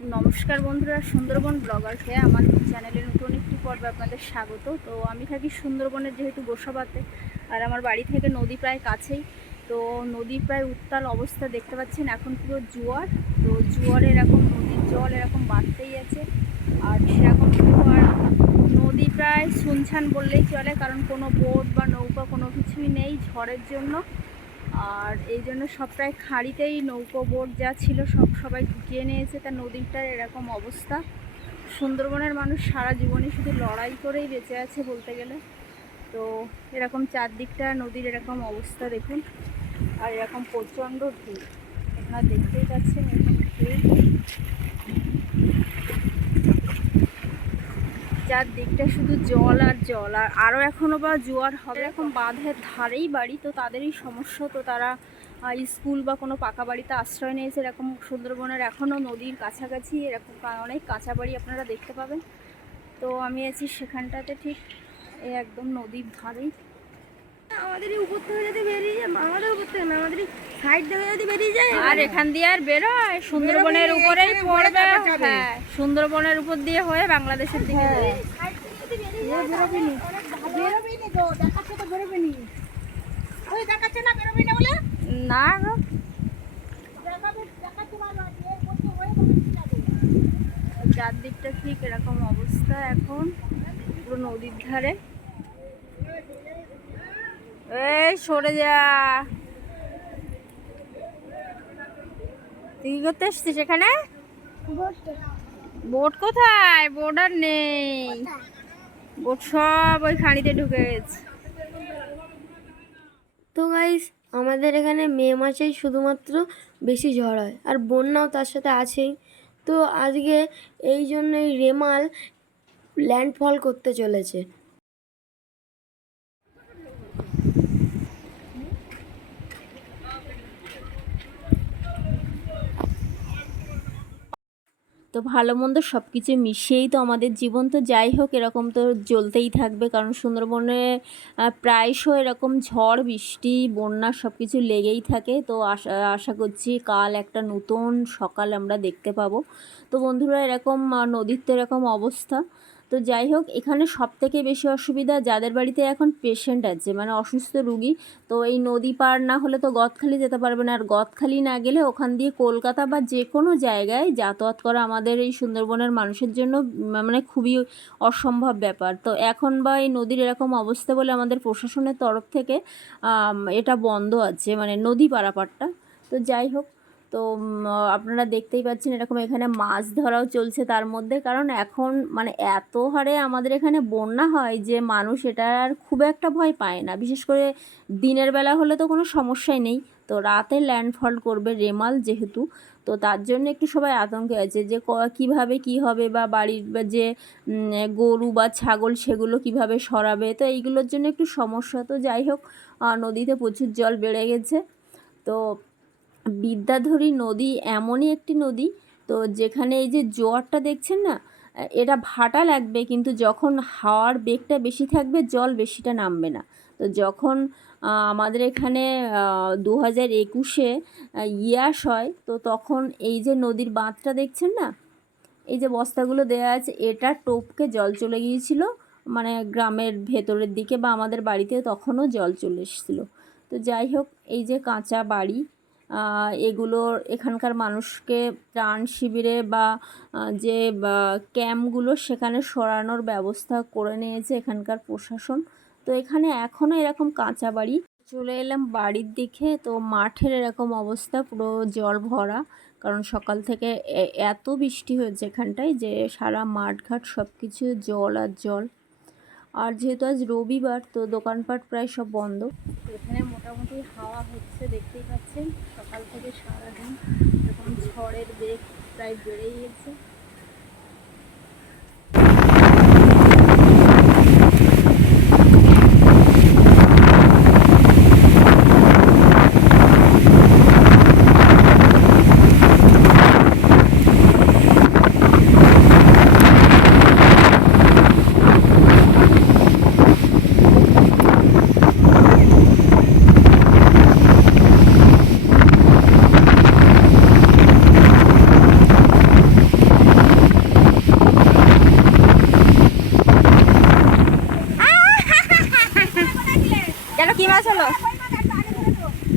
নমস্কার বন্ধুরা, সুন্দরবন ব্লগারকে আমার চ্যানেলে নতুন একটি পর্বে আপনাদের স্বাগত। তো আমি থাকি সুন্দরবনের যেহেতু গোসাবাতে, আর আমার বাড়ি থেকে নদী প্রায় কাছেই। তো নদী প্রায় উত্তাল অবস্থা দেখতে পাচ্ছেন, এখন পুরো জোয়ার। তো জোয়ারে এরকম নদীর জল এরকম বাড়তেই আছে, আর সেরকম আর নদী প্রায় শুনছান বললেই চলে, কারণ কোনো বোট বা নৌকা কোনো কিছুই নেই ঝড়ের জন্য। আর এই জন্য সব প্রায় খাঁড়িতেই নৌকো বোট যা ছিল সবাই ঢুকিয়ে নিয়েছে, তা নদীটার এরকম অবস্থা। সুন্দরবনের মানুষ সারা জীবনই শুধু লড়াই করেই বেঁচে আছে বলতে গেলে। তো এরকম চারদিকটা নদীর এরকম অবস্থা দেখুন, আর এরকম প্রচণ্ড ঢেউ আপনারা দেখতেই পাচ্ছেন। এরকম ঢেউ চারদিকটা শুধু জল আর জল, আর আরও এখনও বা জোয়ার হবে। এরকম বাঁধের ধারেই বাড়ি, তো তাদেরই সমস্যা। তো তারা স্কুল বা কোনো পাকা বাড়িতে আশ্রয় নিয়েছে। এরকম সুন্দরবনের এখনও নদীর কাছাকাছি এরকম অনেক কাঁচা বাড়ি আপনারা দেখতে পাবেন। তো আমি আছি সেখানটাতে, ঠিক একদম নদীর ধারেই। আমাদেরই উপর থেকে যদি বেরিয়ে যায়, আমাদের উপর থেকে না, আমাদেরই সাইড থেকে যদি বেরিয়ে যায়, আর এখান দিয়ে আর বেরোয় সুন্দরবনের উপরেই পড়বে। হ্যাঁ, সুন্দরবনের উপর দিয়ে হয়ে বাংলাদেশের দিকে যাবে। না গো, চারদিকটা ঠিক এরকম অবস্থা এখন, পুরো নদীর ধারে। এই সরে যা, তুই কি করতে এসছিস এখানে? বোট কোথায়? বোট আর নেই, বোট সব ওই খাঁড়িতে ঢুকে গেছে। তো গাইস, আমাদের এখানে মে মাসেই শুধুমাত্র বেশি ঝড় হয়, আর বন্যাও তার সাথে আছেই। তো আজকে এই জন্যই রেমাল ল্যান্ডফল করতে চলেছে। তো ভালো মন্দ সব কিছু মিশিয়েই তো আমাদের জীবন। তো যাই হোক, এরকম তো চলতেই থাকবে, কারণ সুন্দরবনে প্রায়শই এরকম ঝড় বৃষ্টি বন্যা সব কিছু লেগেই থাকে। তো আশা করছি কাল একটা নতুন সকাল আমরা দেখতে পাবো। তো বন্ধুরা, এরকম নদীর তো এরকম অবস্থা। তো যাই হোক, এখানে সব থেকে বেশি অসুবিধা যাদের বাড়িতে এখন পেশেন্ট আছে, মানে অসুস্থ রুগী। তো এই নদী পার না হলে তো গদখালি যেতে পারবে না, আর গদখালি না গেলে ওখান দিয়ে কলকাতা বা যে কোনো জায়গায় যাতায়াত করা আমাদের এই সুন্দরবনের মানুষের জন্য মানে খুবই অসম্ভব ব্যাপার। তো এখন বা এই নদীর এরকম অবস্থা বলে আমাদের প্রশাসনের তরফ থেকে এটা বন্ধ আছে, মানে নদী পারাপারটা। তো যাই হোক, তো আপনারা দেখতেই পাচ্ছেন এরকম এখানে মাছ ধরাও চলছে তার মধ্যে, কারণ এখন মানে এত হারে আমাদের এখানে বন্যা হয় যে মানুষ এটা আর খুব একটা ভয় পায় না। বিশেষ করে দিনের বেলা হলে তো কোনো সমস্যাই নেই, তো রাতে ল্যান্ডফল করবে রেমাল যেহেতু, তো তার জন্য একটু সবাই আতঙ্কে আছে যে কীভাবে কী হবে, বা বাড়ির যে গরু বা ছাগল সেগুলো কিভাবে সরাবে। তো এইগুলোর জন্য একটু সমস্যা। তো যাই হোক, নদীতে প্রচুর জল বেড়ে গেছে। তো বিদ্যাধরী নদী এমনই একটি নদী, তো যেখানে এই যে জোয়ারটা দেখছেন না, এটা ভাটা লাগবে, কিন্তু যখন হাওয়ার বেগটা বেশি থাকবে জল বেশিটা নামবে না। তো যখন আমাদের এখানে 2021-এ ইয়াস হয়, তো তখন এই যে নদীর বাঁধটা দেখছেন না, এই যে বস্তাগুলো দেওয়া আছে, এটা টোপকে জল চলে গিয়েছিল, মানে গ্রামের ভেতরের দিকে বা আমাদের বাড়িতে তখনও জল চলে এসেছিলো। তো যাই হোক, এই যে কাঁচা বাড়ি, এগুলোর এখানকার মানুষকে ত্রাণ শিবিরে বা যে ক্যাম্পগুলো সেখানে সরানোর ব্যবস্থা করে নিয়েছে এখানকার প্রশাসন। তো এখানে এখনও এরকম কাঁচা বাড়ি। চলে এলাম বাড়ির দিকে, তো মাঠের এরকম অবস্থা, পুরো জল ভরা, কারণ সকাল থেকে এত বৃষ্টি হয়েছে এখানটায় যে সারা মাঠঘাট সব কিছু জল আর জল। আর যেহেতু আজ রবিবার, তো দোকানপাট প্রায় সব বন্ধ। এখানে মোটামুটি হাওয়া হচ্ছে, দেখতেই পাচ্ছেন সকাল থেকে সারাদিন এরকম ঝড়ের বেগ প্রায় বেড়েই গেছে।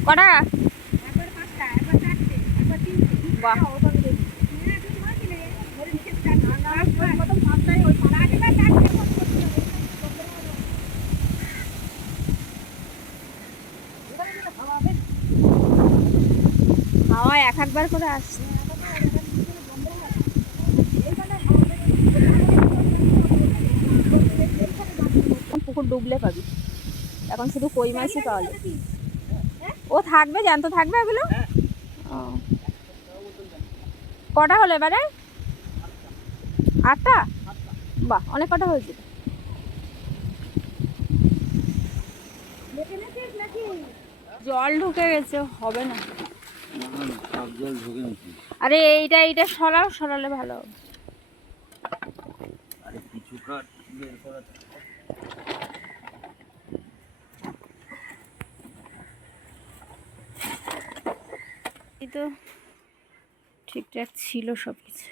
কটা? বাহ, হাওয়া এক একবার করে আসছে। পুকুর ডুবলে পাবি, এখন শুধু কই মাছই পাওয়া যায়। ও থাকবে, জ্যান্ত থাকবে ওগুলো। ও, কটা হলো এবারে? 8টা? বাহ, অনেক কটা হয়েছে। জল ঢুকে গেছে, হবে না। সব জল ঢুকে গেছে। আরে এইটা সরাও, সরালে ভালো হবে। আরে কিছু কাঠ বের করা এই তো ঠিকঠাক ছিল সব কিছু।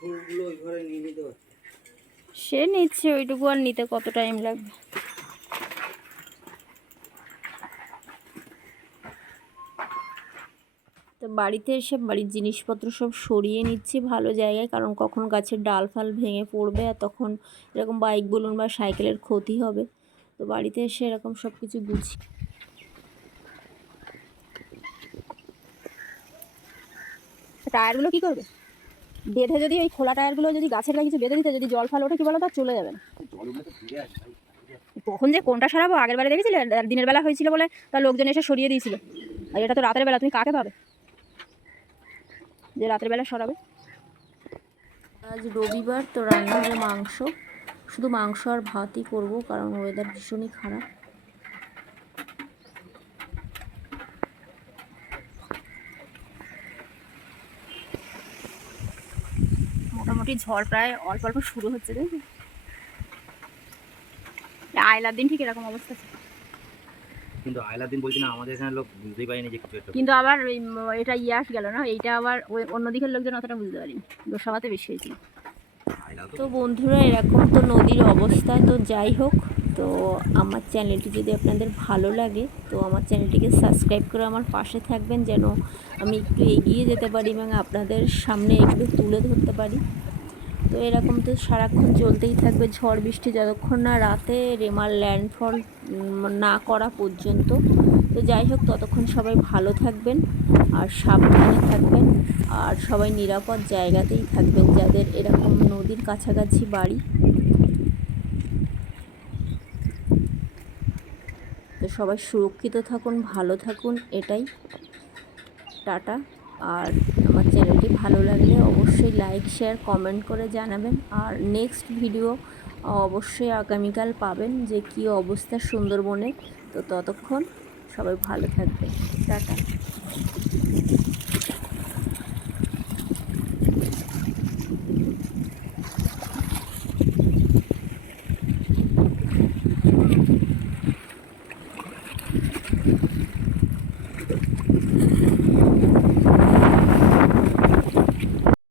ফুলগুলো ওই ঘরে নিয়ে নিতে পারছে। সে নিচ্ছে, ওইটুকু আর নিতে কত টাইম লাগবে। তো বাড়িতে এসে বাড়ির জিনিসপত্র সব সরিয়ে নিচ্ছি ভালো জায়গায়, কারণ কখন গাছের ডাল ফাল ভেঙে পড়বে আর তখন এরকম বাইক বলুন বা সাইকেলের ক্ষতি হবে। তো বাড়িতে এসে এরকম সব কিছু গুছিয়ে টায়ারগুলো কী করবে? বেঁধে যদি ওই খোলা টায়ারগুলো যদি গাছের গায়ে কিছু বেঁধে দিতে, যদি জল ফাল ওঠে কি বলো তো, চলে যাবে না। কখন যে কোনটা সারাবো? আগের বারে দেখেছিলে দিনের বেলা হয়েছিল বলে তার লোকজন এসে সরিয়ে দিয়েছিল, আর এটা তো রাতের বেলা, তুমি কাকে পাবে যে রাতের বেলা সরাবে? আজ রবিবার, তো রান্না হবে মাংস, শুধু মাংস আর ভাতই করব, কারণ ওয়েদার ভীষণই খারাপ। মোটামুটি ঝড় প্রায় অল্প অল্প শুরু হচ্ছে, দেখি আয়লার দিন ঠিক এরকম অবস্থা ছিল, কিন্তু আয়লার দিন বলছি না, আমাদের এখানে লোক বুঝতেই পারেনি যে কিছু একটা। কিন্তু আবার এটা ইয়াস গেল না, এইটা আবার ওই অন্য দিকের লোকজন অতটা বুঝতে পারিনি, গোসাবাতে বেশি হয়েছিল। তো বন্ধুরা, এরকম তো নদীর অবস্থা। তো যাই হোক, তো আমার চ্যানেলটি যদি আপনাদের ভালো লাগে তো আমার চ্যানেলটিকে সাবস্ক্রাইব করে আমার পাশে থাকবেন, যেন আমি একটু এগিয়ে যেতে পারি এবং আপনাদের সামনে একটু তুলে ধরতে পারি। তো এরকম তো সারাক্ষণ চলতেই থাকবে, ঝড় বৃষ্টি যতক্ষণ না রাতে রেমাল ল্যান্ডফল না করা পর্যন্ত। তো যাই হোক, ততক্ষণ সবাই ভালো থাকবেন আর সাবধানে থাকবেন, আর সবাই নিরাপদ জায়গাতেই থাকবেন যাদের এরকম নদীর কাছাকাছি বাড়ি। তো সবাই সুরক্ষিত থাকুন, ভালো থাকুন, এটাই। টাটা। আর আমার চ্যানেলটি ভালো লাগলে অবশ্যই লাইক শেয়ার কমেন্ট করে জানাবেন, আর নেক্সট ভিডিও অবশ্যই আগামীকাল পাবেন যে কী অবস্থা সুন্দরবনে। তো ততক্ষণ সবাই ভালো থাকবেন, টাটা।